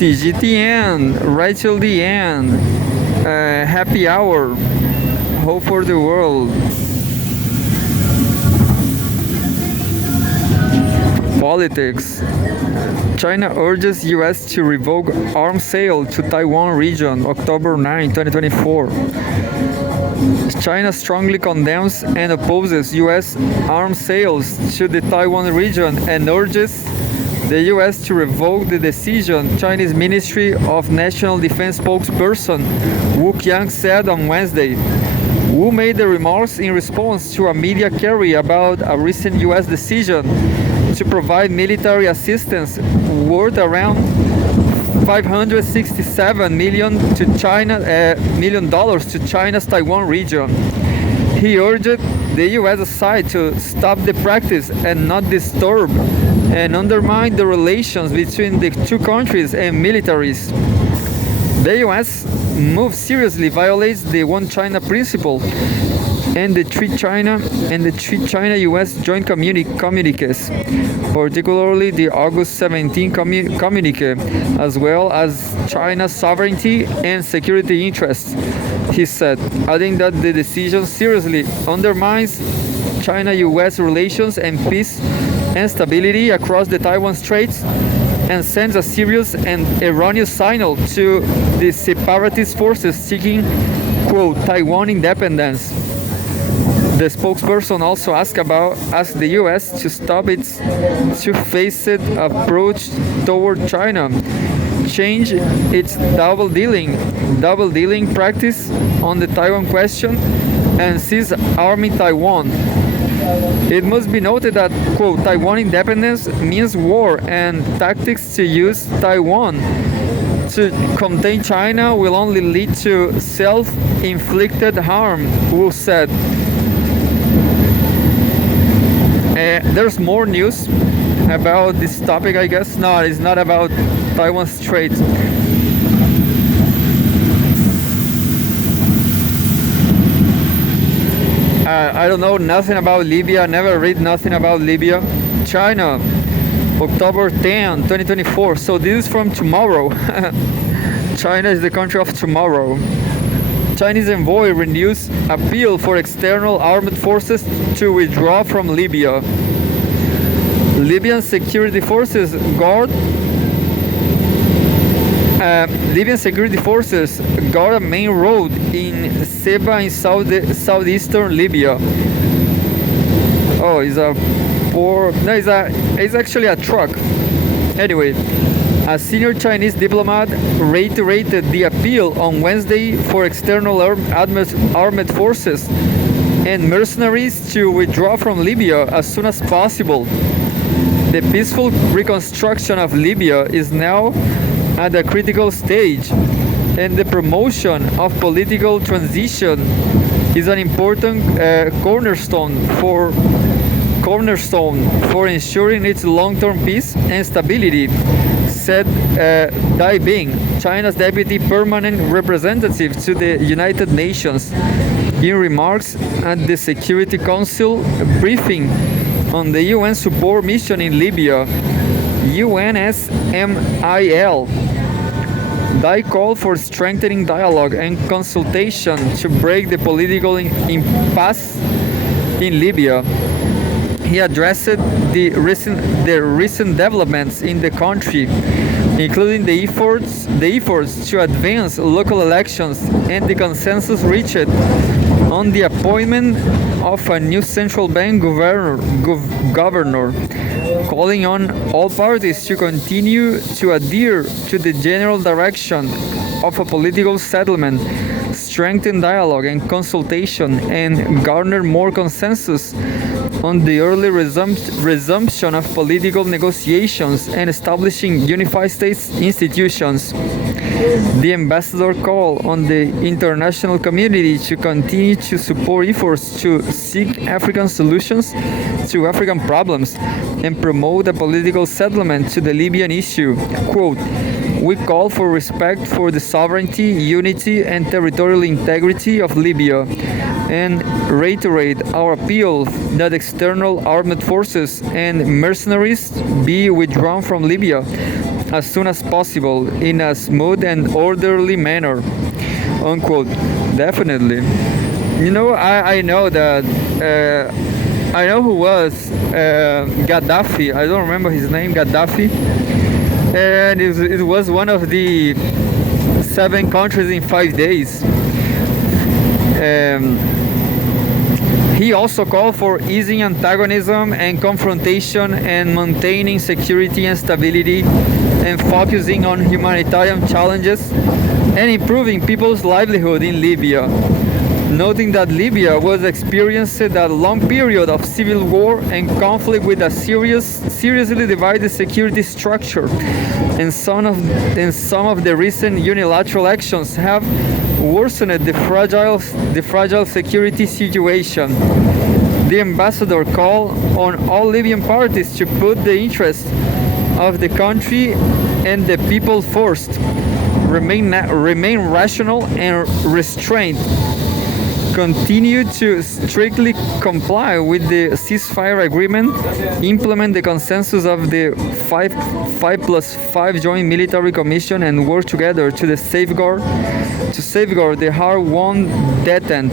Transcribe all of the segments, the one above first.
Cgtn, right till the end. Happy hour. Hope for the world. Politics. China urges US to revoke arms sale to Taiwan region, October 9, 2024. China strongly condemns and opposes US arms sales to the Taiwan region and urges the US to revoke the decision, Chinese Ministry of National Defense spokesperson Wu Qiang said on Wednesday. Wu made the remarks in response to a media query about a recent US decision to provide military assistance worth around $567 million to China's Taiwan region. He urged the US side to stop the practice and not disturb and undermine the relations between the two countries and militaries. The US move seriously violates the One China principle and the three China-US joint communiques, particularly the August 17 communique, as well as China's sovereignty and security interests, he said, adding that the decision seriously undermines China-US relations and peace and stability across the Taiwan Straits and sends a serious and erroneous signal to the separatist forces seeking, quote, Taiwan independence. The spokesperson also asked the US to stop its two-faced approach toward China, change its double-dealing practice on the Taiwan question, and cease arming Taiwan. It must be noted that, quote, Taiwan independence means war, and tactics to use Taiwan to contain China will only lead to self-inflicted harm, Wu said. There's more news about this topic, I guess. No, it's not about Taiwan Strait. I don't know nothing about Libya. Never read nothing about Libya. China, October 10, 2024. So this is from tomorrow. China is the country of tomorrow. Chinese envoy renews appeal for external armed forces to withdraw from Libya. Libyan security forces guard a main road in Seba in southeastern Libya. Oh, it's actually a truck. Anyway, a senior Chinese diplomat reiterated the appeal on Wednesday for external armed forces and mercenaries to withdraw from Libya as soon as possible. The peaceful reconstruction of Libya is now at a critical stage, and the promotion of political transition is an important cornerstone for ensuring its long-term peace and stability, said Dai Bing, China's deputy permanent representative to the United Nations, in remarks at the Security Council briefing on the UN support mission in Libya, UNSMIL. Dai called for strengthening dialogue and consultation to break the political impasse in Libya. He addressed the recent developments in the country, including the efforts to advance local elections and the consensus reached on the appointment of a new central bank governor, calling on all parties to continue to adhere to the general direction of a political settlement, strengthen dialogue and consultation, and garner more consensus on the early resumption of political negotiations and establishing unified states institutions. The ambassador called on the international community to continue to support efforts to seek African solutions to African problems and promote a political settlement to the Libyan issue. Quote, "We call for respect for the sovereignty, unity, and territorial integrity of Libya, and reiterate our appeal that external armed forces and mercenaries be withdrawn from Libya as soon as possible in a smooth and orderly manner, unquote. Definitely. I know that I know who was Gaddafi. I don't remember his name, Gaddafi, and it was one of the 7 countries in 5 days. He also called for easing antagonism and confrontation and maintaining security and stability and focusing on humanitarian challenges and improving people's livelihood in Libya, noting that Libya was experiencing a long period of civil war and conflict with a seriously divided security structure, and some of the recent unilateral actions have worsened the fragile security situation. The ambassador called on all Libyan parties to put the interests of the country and the people first, remain rational and restrained, continue to strictly comply with the ceasefire agreement, implement the consensus of the 5+5 Joint Military Commission, and work together to safeguard the hard-won detent.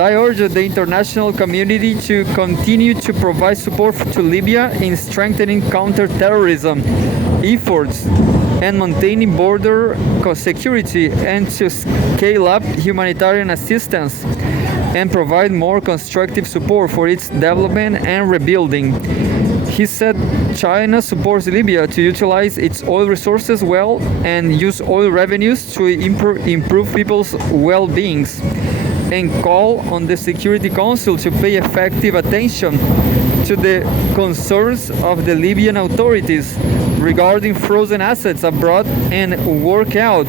I urge the international community to continue to provide support to Libya in strengthening counter-terrorism efforts and maintaining border security, and to scale up humanitarian assistance and provide more constructive support for its development and rebuilding. He said China supports Libya to utilize its oil resources well and use oil revenues to improve people's well-being, and call on the Security Council to pay effective attention to the concerns of the Libyan authorities regarding frozen assets abroad and work out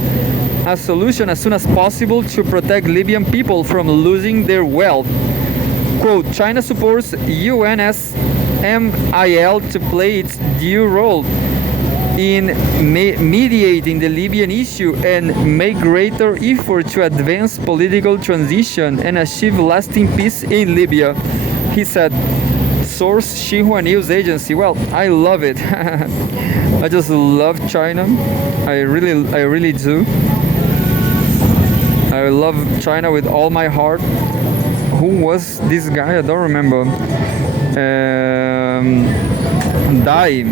a solution as soon as possible to protect Libyan people from losing their wealth. Quote, China supports UNSMIL to play its due role in mediating the Libyan issue and make greater effort to advance political transition and achieve lasting peace in Libya, he said. Source Xinhua News Agency. Well, I love it. I just love China. I really do. I love China with all my heart. Who was this guy? I don't remember. Dai.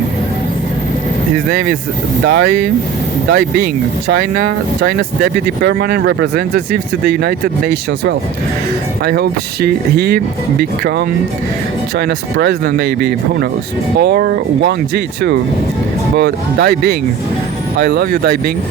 His name is Dai Bing, China's deputy permanent representative to the United Nations. Well, I hope he become China's president, maybe. Who knows? Or Wang Ji too. But Dai Bing, I love you, Dai Bing.